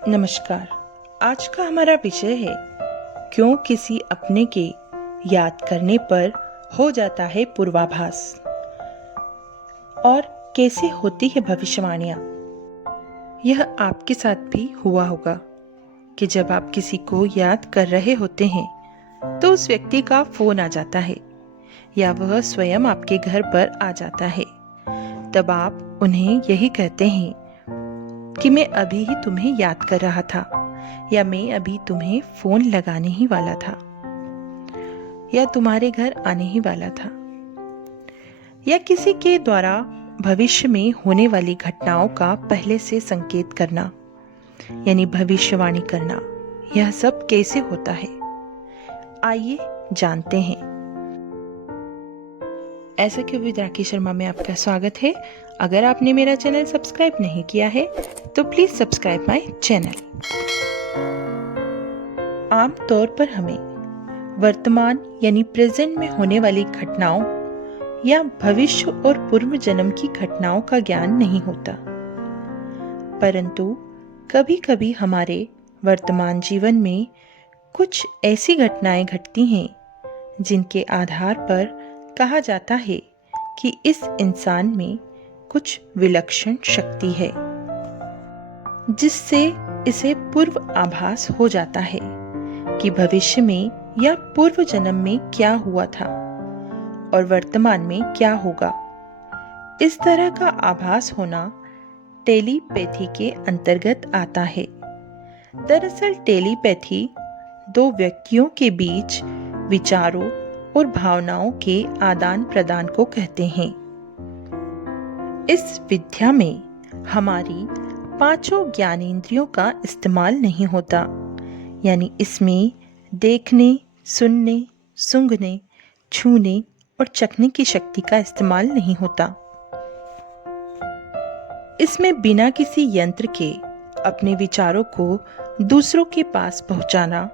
नमस्कार। आज का हमारा विषय है क्यों किसी अपने के याद करने पर हो जाता है पूर्वाभास और कैसे होती है भविष्यवाणियाँ। यह आपके साथ भी हुआ होगा कि जब आप किसी को याद कर रहे होते हैं तो उस व्यक्ति का फोन आ जाता है या वह स्वयं आपके घर पर आ जाता है। तब आप उन्हें यही कहते हैं कि मैं अभी ही तुम्हें याद कर रहा था, या मैं अभी तुम्हें फोन लगाने ही वाला था, या तुम्हारे घर आने ही वाला था। या किसी के द्वारा भविष्य में होने वाली घटनाओं का पहले से संकेत करना, यानी भविष्यवाणी करना। यह सब कैसे होता है, आइए जानते हैं। ऐसा क्यों विद राखी शर्मा में आपका स्वागत है। अगर आपने मेरा चैनल सब्सक्राइब नहीं किया है तो प्लीज सब्सक्राइब माय चैनल। आमतौर पर हमें वर्तमान यानी प्रेजेंट में होने वाली घटनाओं या भविष्य और पूर्व जन्म की घटनाओं का ज्ञान नहीं होता, परंतु कभी-कभी हमारे वर्तमान जीवन में कुछ ऐसी घटनाएं घटती हैं जिनके आधार पर कहा जाता है कि इस इंसान में कुछ विलक्षण शक्ति है, जिससे इसे पूर्व आभास हो जाता है कि भविष्य में या पूर्व जन्म में क्या हुआ था और वर्तमान में क्या होगा। इस तरह का आभास होना टेलीपैथी के अंतर्गत आता है। दरअसल टेलीपैथी दो व्यक्तियों के बीच विचारों और भावनाओं के आदान प्रदान को कहते हैं। इस विद्या में हमारी पांचों ज्ञानेंद्रियों का इस्तेमाल नहीं होता, यानी इसमें देखने, सुनने, सूंघने, छूने और चखने की शक्ति का इस्तेमाल नहीं होता। इसमें बिना किसी यंत्र के अपने विचारों को दूसरों के पास पहुंचाना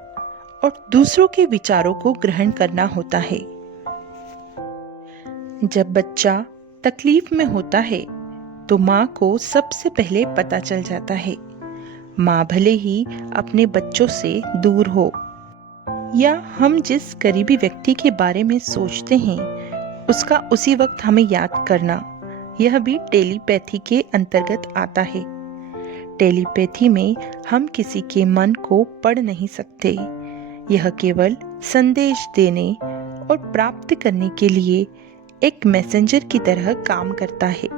और दूसरों के विचारों को ग्रहण करना होता है। जब बच्चा तकलीफ में होता है तो माँ को सबसे पहले पता चल जाता है। माँ भले ही अपने बच्चों से दूर हो या हम जिस करीबी व्यक्ति के बारे में सोचते हैं उसका उसी वक्त हमें याद करना, यह भी टेलीपैथी के अंतर्गत आता है। टेलीपैथी में हम किसी के मन को पढ़ नहीं सकते, यह केवल संदेश देने और प्राप्त करने के लिए एक मैसेंजर की तरह काम करता है।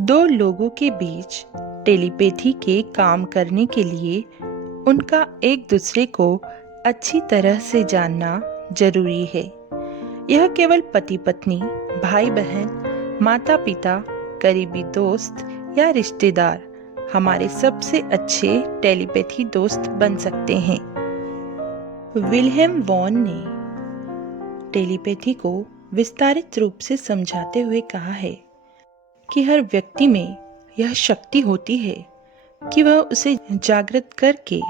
दो लोगों के बीच टेलीपैथी के काम करने के लिए उनका एक दूसरे को अच्छी तरह से जानना जरूरी है। यह केवल पति पत्नी, भाई बहन, माता पिता, करीबी दोस्त या रिश्तेदार हमारे सबसे अच्छे टेलीपैथी दोस्त बन सकते हैं। विल्हेम वॉन ने टेलीपैथी को विस्तारित रूप से समझाते हुए कहा है कि हर व्यक्ति में यह शक्ति होती है कि वह उसे जागृत करके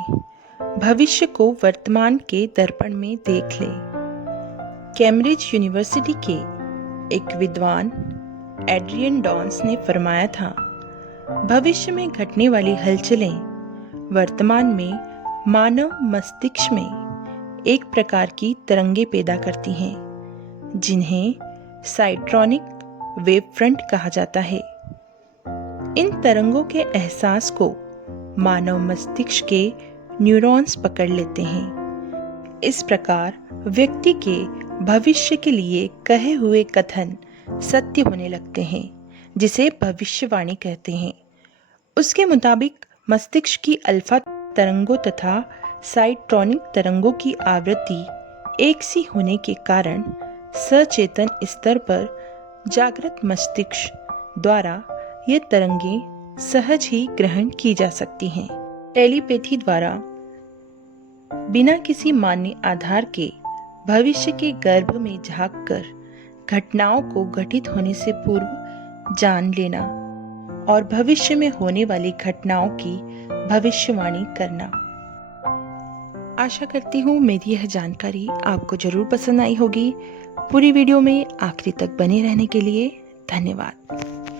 भविष्य को वर्तमान के दर्पण में देख ले। कैम्ब्रिज यूनिवर्सिटी के एक विद्वान एड्रियन डॉन्स ने फरमाया था, भविष्य में घटने वाली हलचलें वर्तमान में मानव मस्तिष्क में एक प्रकार की तरंगें पैदा करती हैं, जिन्हें साइट्रॉनिक वेव फ्रंट कहा जाता है। इन तरंगों के एहसास को मानव मस्तिष्क के न्यूरॉन्स पकड़ लेते हैं। इस प्रकार व्यक्ति के भविष्य के लिए कहे हुए कथन सत्य होने लगते हैं, जिसे भविष्यवाणी कहते हैं। उसके मुताबिक मस्तिष्क की अल्फा तरंगों तथा साइट्रॉनिक तरंगों की आवृत्ति एक सी होने के कारण सचेतन स्तर पर जागृत मस्तिष्क द्वारा ये तरंगें सहज ही ग्रहण की जा सकती हैं। टेलीपैथी द्वारा बिना किसी मान्य आधार के भविष्य के गर्भ में झांककर घटनाओं को घटित होने से पूर्व जान लेना और भविष्य में होने वाली घटनाओं की भविष्यवाणी करना। आशा करती हूँ मेरी यह जानकारी आपको जरूर पसंद आई होगी। पूरी वीडियो में आखिरी तक बने रहने के लिए धन्यवाद।